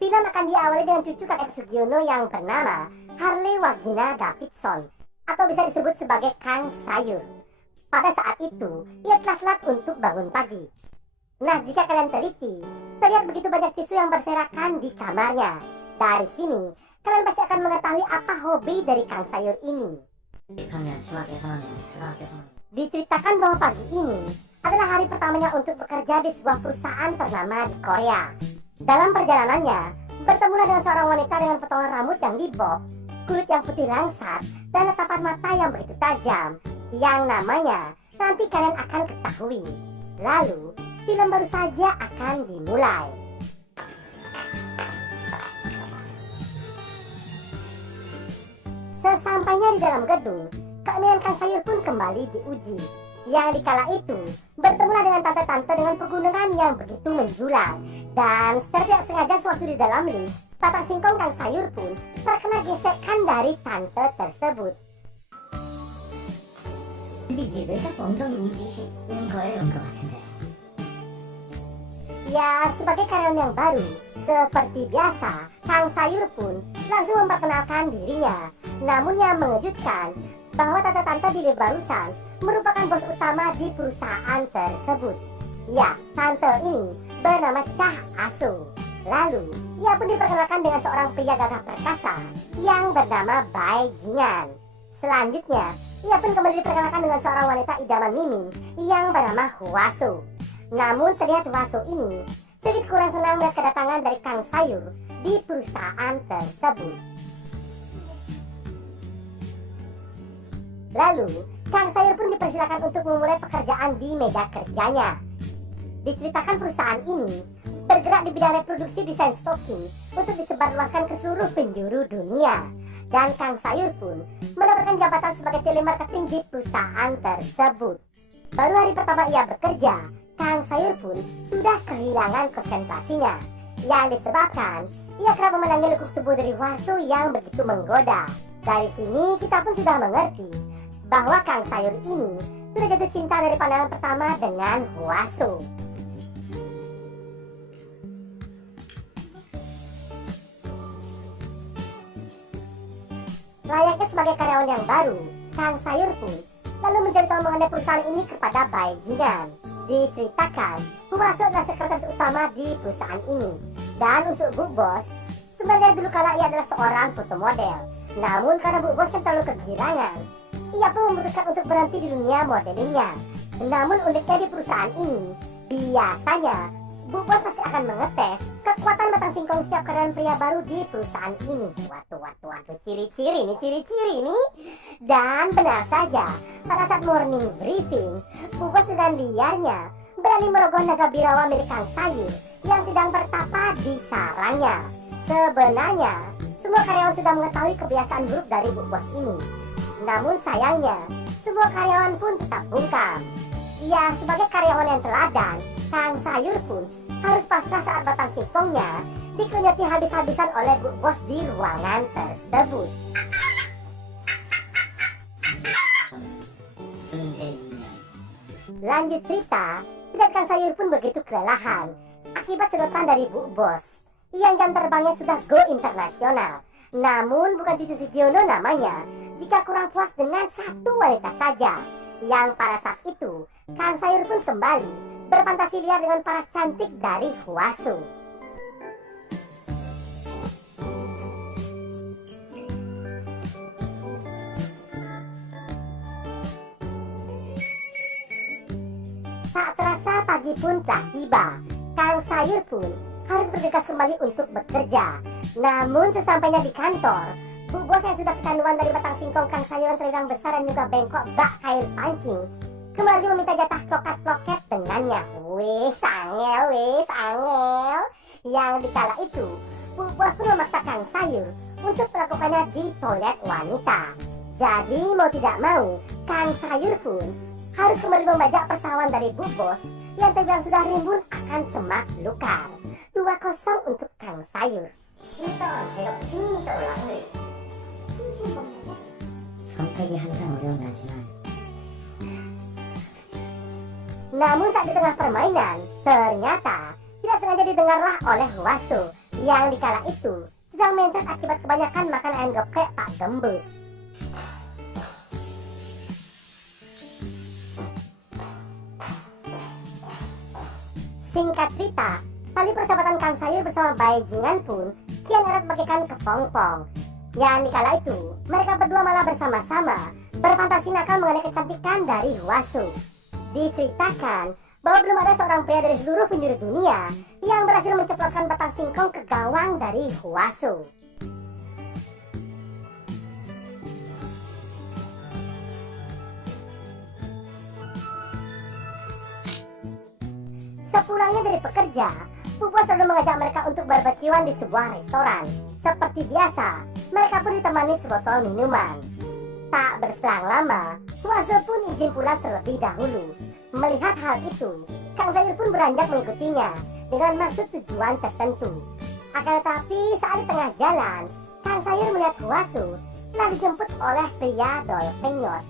Film akan diawali dengan cucu kakek Sugiono yang bernama Harley Wagina Davidson, atau bisa disebut sebagai Kang Sayur. Pada saat itu, ia telat untuk bangun pagi. Nah, jika kalian teliti, terlihat begitu banyak tisu yang berserakan di kamarnya. Dari sini, kalian pasti akan mengetahui apa hobi dari Kang Sayur ini. Diceritakan bahwa pagi ini adalah hari pertamanya untuk bekerja di sebuah perusahaan ternama di Korea. Dalam perjalanannya, bertemulah dengan seorang wanita dengan potongan rambut yang dibob, kulit yang putih langsat, dan tatapan mata yang begitu tajam, yang namanya nanti kalian akan ketahui. Lalu, film baru saja akan dimulai. Sesampainya di dalam gedung, keinginan Kang Sayur pun kembali diuji. Yang dikala itu, bertemulah dengan tante-tante dengan pegunungan yang begitu menjulang. Dan secara tidak sengaja sewaktu di dalam lift, batang singkong Kang Sayur pun terkena gesekan dari tante tersebut. Ya, sebagai karyawan yang baru, seperti biasa, Kang Sayur pun langsung memperkenalkan dirinya. Namun yang mengejutkan, bahwa tante-tante di lift barusan merupakan bos utama di perusahaan tersebut. Ya, tante ini bernama Cah Asu. Lalu, ia pun diperkenalkan dengan seorang pria gagah perkasa yang bernama Bai Jingan. Selanjutnya, ia pun kembali diperkenalkan dengan seorang wanita idaman Mimin yang bernama Huasu. Namun terlihat Huasu ini sedikit kurang senang melihat kedatangan dari Kang Sayur di perusahaan tersebut. Lalu, Kang Sayur pun dipersilakan untuk memulai pekerjaan di meja kerjanya. Diceritakan perusahaan ini bergerak di bidang reproduksi desain stocking untuk disebarluaskan ke seluruh penjuru dunia. Dan Kang Sayur pun mendapatkan jabatan sebagai telemarketing di perusahaan tersebut. Baru hari pertama ia bekerja, Kang Sayur pun sudah kehilangan konsentrasinya, yang disebabkan ia kerap memandangi lekuk tubuh dari Huasu yang begitu menggoda. Dari sini kita pun sudah mengerti bahwa Kang Sayur ini sudah jatuh cinta dari pandangan pertama dengan Huasu. Layaknya sebagai karyawan yang baru, Kang Sayur pun lalu mencari tahu mengenai perusahaan ini kepada Bai Jingan. Diceritakan, Huasu adalah sekretaris utama di perusahaan ini. Dan untuk Bu Bos, sebenarnya dulu kala ia adalah seorang foto model. Namun karena Bu Bos yang terlalu kegirangan, ia pun memutuskan untuk berhenti di dunia modelingnya. Namun uniknya di perusahaan ini, biasanya Bu Bos pasti akan mengetes kekuatan batang singkong setiap karyawan pria baru di perusahaan ini. Waduh, ciri-ciri nih. Dan benar saja, pada saat morning briefing, Bu Bos dengan liarnya berani merogoh naga birawa milik Kang Sayur yang sedang bertapa di sarangnya. Sebenarnya, semua karyawan sudah mengetahui kebiasaan buruk dari Bu Bos ini. Namun sayangnya, semua karyawan pun tetap bungkam. Ia sebagai karyawan yang teladan, Kang Sayur pun harus pasrah saat batang singkongnya dikenyoti habis-habisan oleh Bu Bos di ruangan tersebut. Lanjut cerita, dan Kang Sayur pun begitu kelelahan akibat sedotan dari Bu Bos yang jam terbangnya sudah go internasional. Namun bukan cucu Sugiono namanya jika kurang puas dengan satu wanita saja. Yang pada saat itu, Kang Sayur pun kembali berfantasi liar dengan paras cantik dari Huasu. Tak terasa pagi pun telah tiba. Kang Sayur pun harus bergegas kembali untuk bekerja. Namun sesampainya di kantor, Bu Bos yang sudah kecanduan dari batang singkong Kang Sayur yang terbilang besar dan juga bengkok bak kail pancing, kembali meminta jatah kloket-kloket dengannya. Wih, sangel. Yang dikala itu, Bu Bos pun memaksa Kang Sayur untuk melakukannya di toilet wanita. Jadi mau tidak mau, Kang Sayur pun harus kembali membajak persawahan dari Bu Bos yang terbilang sudah rimbun akan semak belukar. 2-0 untuk Kang Sayur. Namun saat di tengah permainan, ternyata tidak sengaja didengarlah oleh Huasu yang dikala itu sedang mencret akibat kebanyakan makan ayam geprek Pak Gembus. Singkat cerita, tali persahabatan Kang Sayur bersama Bajingan pun kian erat bagaikan kepompong. Yang dikala itu, mereka berdua malah bersama-sama berfantasi nakal mengenai kecantikan dari Huasu. Diceritakan bahwa belum ada seorang pria dari seluruh penjuru dunia yang berhasil menceploskan batang singkong ke gawang dari Huasu. Sepulangnya dari pekerja, Pupua selalu mengajak mereka untuk barbekyuan di sebuah restoran. Seperti biasa, mereka pun ditemani sebotol minuman. Tak berselang lama, Huasu pun izin pulang terlebih dahulu. Melihat hal itu, Kang Sayur pun beranjak mengikutinya dengan maksud tujuan tertentu. Akan tetapi saat di tengah jalan, Kang Sayur melihat Huasu telah dijemput oleh pria dolpenyot.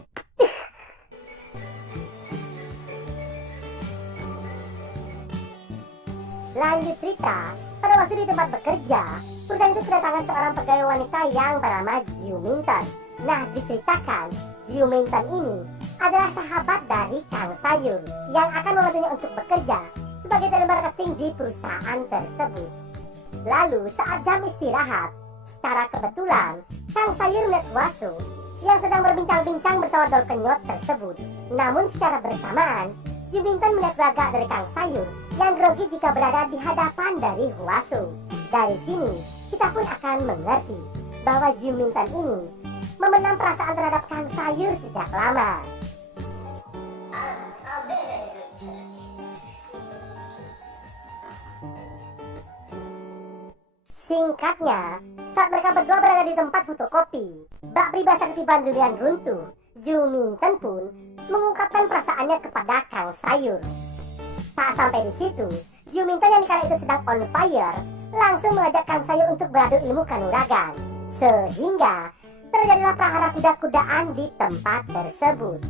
Lanjut cerita, pada waktu di tempat bekerja, perusahaan itu kedatangan seorang pegawai wanita yang bernama Jiu Minton. Nah, diceritakan, Jiu Minton ini adalah sahabat dari Kang Sayur yang akan membantunya untuk bekerja sebagai telemarketing di perusahaan tersebut. Lalu saat jam istirahat, secara kebetulan Kang Sayur melihat Huasu yang sedang berbincang-bincang bersama dolpenyot tersebut. Namun secara bersamaan, Jiu Minton melihat gagak dari Kang Sayur yang grogi jika berada di hadapan dari Huasu. Dari sini, kita pun akan mengerti bahwa Jiu Minton ini memendam perasaan terhadap Kang Sayur sejak lama. Singkatnya, saat mereka berdua berada di tempat fotokopi, bak pribadi ketiban durian runtuh, Jiu Minton pun mengungkapkan perasaannya kepada Kang Sayur. Tak sampai di situ, Jiu Minton yang dikala itu sedang on fire langsung mengajak Kang Sayur untuk beradu ilmu kanuragan, sehingga terjadilah prahara kuda-kudaan di tempat tersebut.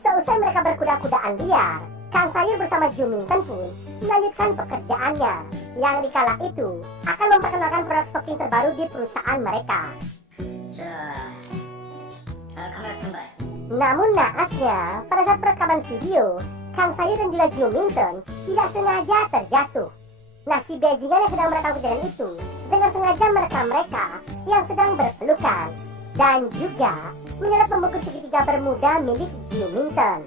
Seusai mereka berkuda-kudaan liar, Kang Sayur bersama Jiu Minton pun melanjutkan pekerjaannya, yang dikala itu akan memperkenalkan produk stocking terbaru di perusahaan mereka. Namun naasnya, pada saat perekaman video, Kang Sayur dan juga Jiu Minton tidak sengaja terjatuh. Nah, si bajingan yang sedang merekam kejadian itu dengan sengaja merekam mereka yang sedang berpelukan dan juga menyerap pembungkus segitiga bermuda milik Jiu Minton.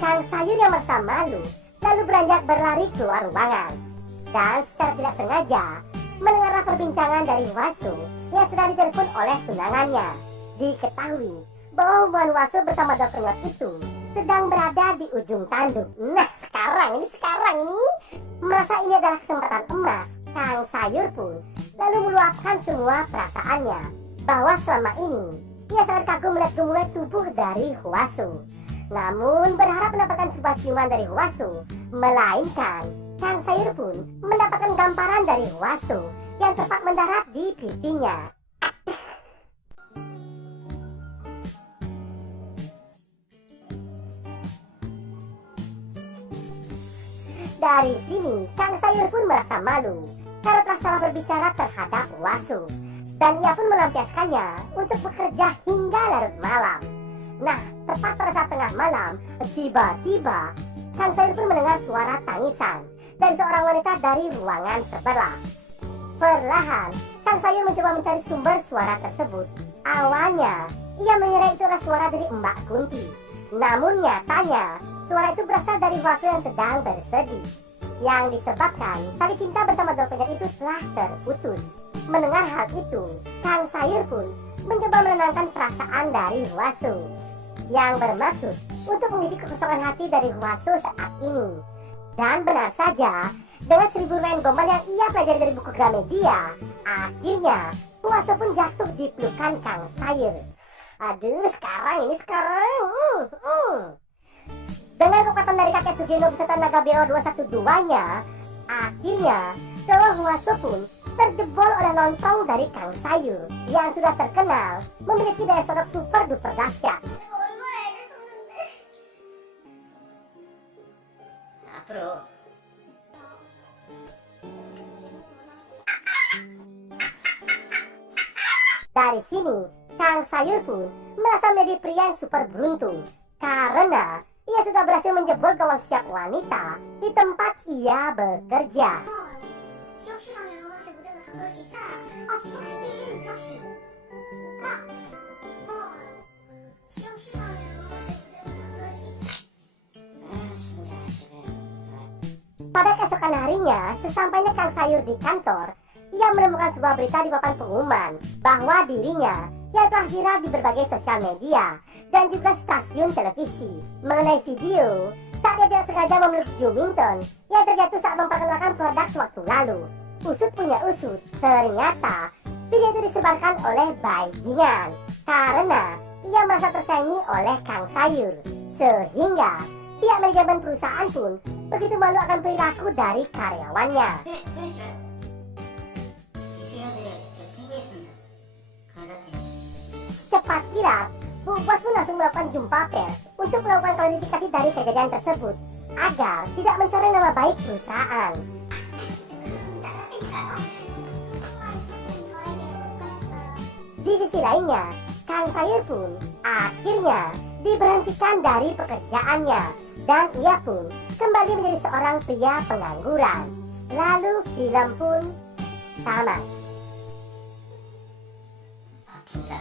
Kang Sayur yang merasa malu lalu beranjak berlari keluar ruangan dan secara tidak sengaja mendengarlah perbincangan dari Huasu yang sedang ditelepon oleh tunangannya. Diketahui bahwa hubungan Huasu bersama dolpenyot itu sedang berada di ujung tanduk. Nah, sekarang ini merasa ini adalah kesempatan emas, Kang Sayur pun lalu meluapkan semua perasaannya bahwa selama ini ia sangat kagum melihat gemuruh tubuh dari Huasu. Namun berharap mendapatkan sebuah ciuman dari Huasu, melainkan Kang Sayur pun mendapatkan gamparan dari Huasu yang tepat mendarat di pipinya. Dari sini, Kang Sayur pun merasa malu karena telah salah berbicara terhadap Huasu, dan ia pun melampiaskannya untuk bekerja hingga larut malam. Nah, tepat pada saat tengah malam, tiba-tiba Kang Sayur pun mendengar suara tangisan dari seorang wanita dari ruangan sebelah. Perlahan, Kang Sayur mencoba mencari sumber suara tersebut. Awalnya, ia mengira itu adalah suara dari Mbak Kunti. Namun nyatanya, suara itu berasal dari Huasu yang sedang bersedih, yang disebabkan tali cinta bersama dolpenyot itu telah terputus. Mendengar hal itu, Kang Sayur pun mencoba menenangkan perasaan dari Huasu, yang bermaksud untuk mengisi kekosongan hati dari Huasu saat ini. Dan benar saja, dengan 1000 main gombal yang ia pelajari dari buku Gramedia, akhirnya Huasu pun jatuh di pelukan Kang Sayur. Aduh, sekarang. Dengan kekuatan dari kakek Sugino beserta naga BO 212-nya, akhirnya Dewa Huasu pun terjebol oleh lontong dari Kang Sayur yang sudah terkenal memiliki daya sodok super duper dahsyat. 앞으로 Dari sini, Kang Sayur pun merasa menjadi pria yang super beruntung karena ia sudah berhasil menjebol gawang setiap wanita di tempat ia bekerja. 진짜 지금 Pada keesokan harinya, sesampainya Kang Sayur di kantor, ia menemukan sebuah berita di papan pengumuman bahwa dirinya yang telah viral di berbagai sosial media dan juga stasiun televisi mengenai video saat dia tidak sengaja memeluk Joe Winton yang terjatuh saat memperkenalkan produk sewaktu lalu. Usut punya usut, ternyata video itu disebarkan oleh bajingan karena ia merasa tersaingi oleh Kang Sayur, sehingga pihak manajemen perusahaan pun begitu malu akan perilaku dari karyawannya. 프레셔 이 회원들이 직접 신고했습니다. 강사팀 Secepat kilat, Bu Bos pun langsung melakukan jumpa pers untuk melakukan klarifikasi dari kejadian tersebut agar tidak mencoreng nama baik perusahaan. Di sisi lainnya, Kang Sayur pun akhirnya diberhentikan dari pekerjaannya dan ia pun kembali menjadi seorang pria pengangguran. Lalu film pun tamat. 바뀐다.